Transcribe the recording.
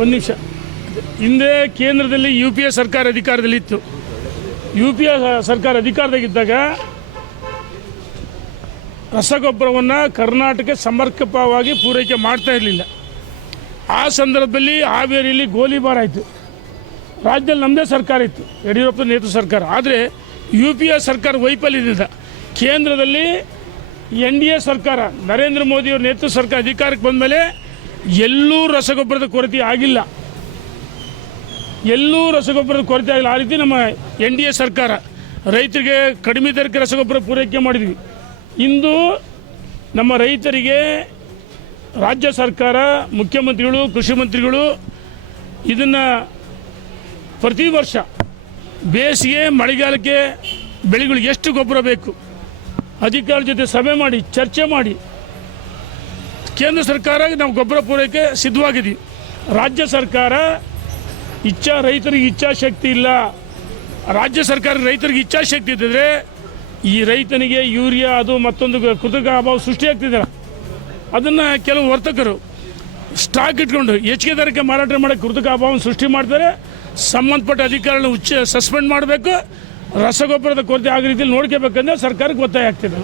ಒಂದು ನಿಮಿಷ. ಹಿಂದೆ ಕೇಂದ್ರದಲ್ಲಿ UPA ಸರ್ಕಾರ ಅಧಿಕಾರದಲ್ಲಿತ್ತು. UPA ಸರ್ಕಾರ ಅಧಿಕಾರದಾಗಿದ್ದಾಗ ರಸಗೊಬ್ಬರವನ್ನು ಕರ್ನಾಟಕ ಸಮರ್ಪಕವಾಗಿ ಪೂರೈಕೆ ಮಾಡ್ತಾ ಇರಲಿಲ್ಲ. ಆ ಸಂದರ್ಭದಲ್ಲಿ ಹಾವೇರಿಯಲ್ಲಿ ಗೋಲಿಬಾರ್ ಆಯಿತು. ರಾಜ್ಯದಲ್ಲಿ ನಮ್ಮದೇ ಸರ್ಕಾರ ಇತ್ತು, ಯಡಿಯೂರಪ್ಪ ನೇತೃತ್ವ ಸರ್ಕಾರ. ಆದರೆ UPA ಸರ್ಕಾರ ವೈಫಲ್ಯದಿಂದ ಕೇಂದ್ರದಲ್ಲಿ NDA ಸರ್ಕಾರ ನರೇಂದ್ರ ಮೋದಿಯವ್ರ ನೇತೃತ್ವ ಸರ್ಕಾರ ಅಧಿಕಾರಕ್ಕೆ ಬಂದ ಮೇಲೆ ಎಲ್ಲೂ ರಸಗೊಬ್ಬರದ ಕೊರತೆ ಆಗಿಲ್ಲ. ಆ ರೀತಿ ನಮ್ಮ NDA ಸರ್ಕಾರ ರೈತರಿಗೆ ಕಡಿಮೆ ದರಕ್ಕೆ ರಸಗೊಬ್ಬರ ಪೂರೈಕೆ ಮಾಡಿದ್ವಿ. ಇಂದು ನಮ್ಮ ರೈತರಿಗೆ ರಾಜ್ಯ ಸರ್ಕಾರ, ಮುಖ್ಯಮಂತ್ರಿಗಳು, ಕೃಷಿ ಮಂತ್ರಿಗಳು ಇದನ್ನು ಪ್ರತಿ ವರ್ಷ ಬೇಸಿಗೆ ಮಳೆಗಾಲಕ್ಕೆ ಬೆಳೆಗಳಿಗೆ ಎಷ್ಟು ಗೊಬ್ಬರ ಬೇಕು ಅಧಿಕಾರಿಗಳ ಜೊತೆ ಸಭೆ ಮಾಡಿ ಚರ್ಚೆ ಮಾಡಿ ಕೇಂದ್ರ ಸರ್ಕಾರ ನಾವು ಗೊಬ್ಬರ ಪೂರೈಕೆ ಸಿದ್ಧವಾಗಿದ್ದೀವಿ. ರಾಜ್ಯ ಸರ್ಕಾರ ರೈತರಿಗೆ ಇಚ್ಛಾಶಕ್ತಿ ಇಲ್ಲ. ರಾಜ್ಯ ಸರ್ಕಾರ ರೈತರಿಗೆ ಇಚ್ಛಾಶಕ್ತಿ ಇದ್ದರೆ ಈ ರೈತನಿಗೆ ಯೂರಿಯಾ ಅದು ಮತ್ತೊಂದು ಕೃತಕ ಅಭಾವ ಸೃಷ್ಟಿಯಾಗ್ತಿದ್ದಾರೆ. ಅದನ್ನು ಕೆಲವು ವರ್ತಕರು ಸ್ಟಾಕ್ ಇಟ್ಕೊಂಡು ಹೆಚ್ಚಿಗೆ ದರಕ್ಕೆ ಮಾರಾಟ ಮಾಡೋಕ್ಕೆ ಕೃತಕ ಅಭಾವ ಸೃಷ್ಟಿ ಮಾಡ್ತಾರೆ. ಸಂಬಂಧಪಟ್ಟ ಅಧಿಕಾರಿಗಳನ್ನ ಸಸ್ಪೆಂಡ್ ಮಾಡಬೇಕು. ರಸಗೊಬ್ಬರದ ಕೊರತೆ ಆಗೋ ರೀತಿಯಲ್ಲಿ ನೋಡ್ಕೋಬೇಕಂದ್ರೆ ಸರ್ಕಾರಕ್ಕೆ ಒತ್ತಾಯ ಆಗ್ತಿದೆ.